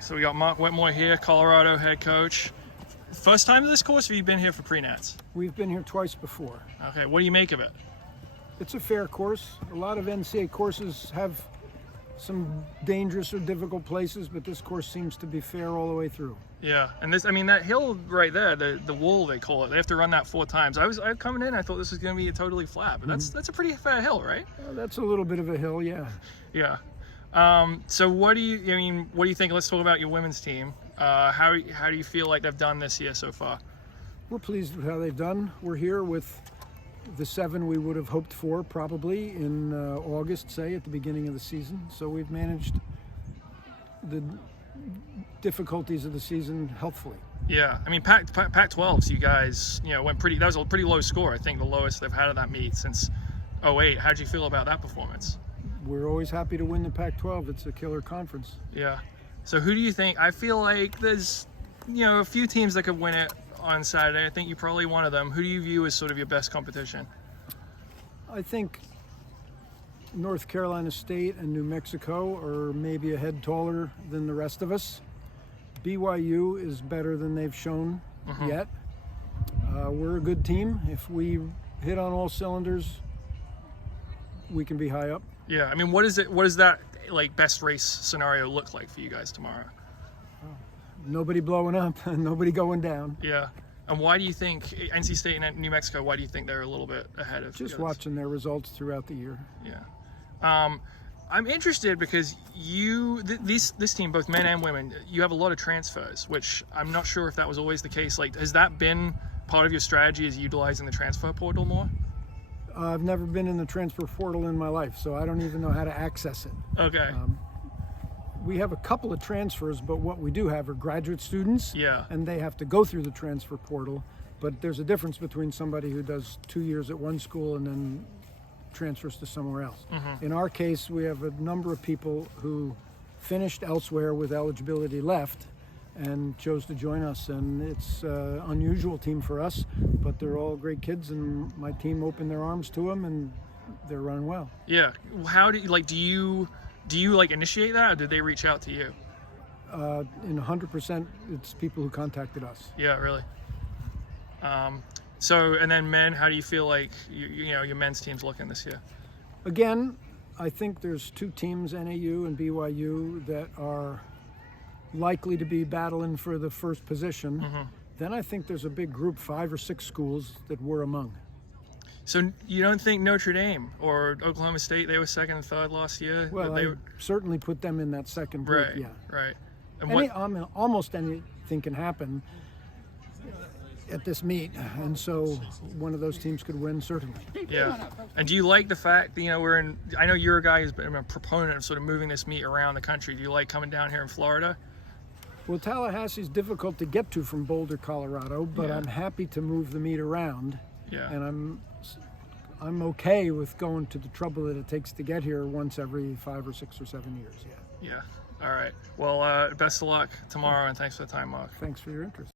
So we got Mark Wetmore here, Colorado head coach. First time to this course, or have you been here for pre-nats? We've been here twice before. Okay, what do you make of it? It's a fair course. A lot of NCAA courses have some dangerous or difficult places, but this course seems to be fair all the way through. Yeah, and this, I mean, that hill right there, the wall they call it, they have to run that 4 times. I coming in, I thought this was going to be totally flat, but that's a pretty fair hill, right? That's a little bit of a hill, yeah. Yeah. So what do you think? Let's talk about your women's team. How do you feel like they've done this year so far? We're pleased with how they've done. We're here with the 7 we would have hoped for probably in August, say, at the beginning of the season. So we've managed the difficulties of the season healthfully. Yeah, I mean, Pac-12's you guys, went pretty. That was a pretty low score. I think the lowest they've had at that meet since '08. How'd you feel about that performance? We're always happy to win the Pac-12. It's a killer conference. Yeah. So who do you think? I feel like there's, a few teams that could win it on Saturday. I think you're probably one of them. Who do you view as sort of your best competition? I think North Carolina State and New Mexico are maybe a head taller than the rest of us. BYU is better than they've shown yet. We're a good team. If we hit on all cylinders, we can be high up. Yeah, I mean, what is that like best race scenario look like for you guys tomorrow? Nobody blowing up and nobody going down. Yeah. And why do you think NC State and New Mexico, why do you think they're a little bit ahead of Just watching their results throughout the year. Yeah. I'm interested because this team, both men and women, you have a lot of transfers, which I'm not sure if that was always the case. Like, has that been part of your strategy, is utilizing the transfer portal more? I've never been in the transfer portal in my life, so I don't even know how to access it. Okay. We have a couple of transfers, but what we do have are graduate students, Yeah. and they have to go through the transfer portal. But there's a difference between somebody who does 2 years at one school and then transfers to somewhere else. In our case, we have a number of people who finished elsewhere with eligibility left and chose to join us, and it's an unusual team for us, but they're all great kids, and my team opened their arms to them, and they're running well. Yeah. How do you initiate that, or did they reach out to you? In 100%, it's people who contacted us. Yeah, really. So, and then men, how do you feel like your men's team's looking this year? Again, I think there's 2 teams, NAU and BYU, that are likely to be battling for the first position. Then I think there's a big group, 5 or 6 schools that we're among. So you don't think Notre Dame or Oklahoma State, they were 2nd and 3rd last year? Well, I certainly put them in that second group, Right, yeah. right. And almost anything can happen at this meet, and so one of those teams could win, certainly. Yeah. And do you like the fact that, I know you're a guy who's been a proponent of sort of moving this meet around the country. Do you like coming down here in Florida? Well, Tallahassee's difficult to get to from Boulder, Colorado, but Yeah. I'm happy to move the meet around. Yeah. And I'm okay with going to the trouble that it takes to get here once every 5 or 6 or 7 years. Yeah. Yeah. All right. Well, best of luck tomorrow, and thanks for the time, Mark. Thanks for your interest.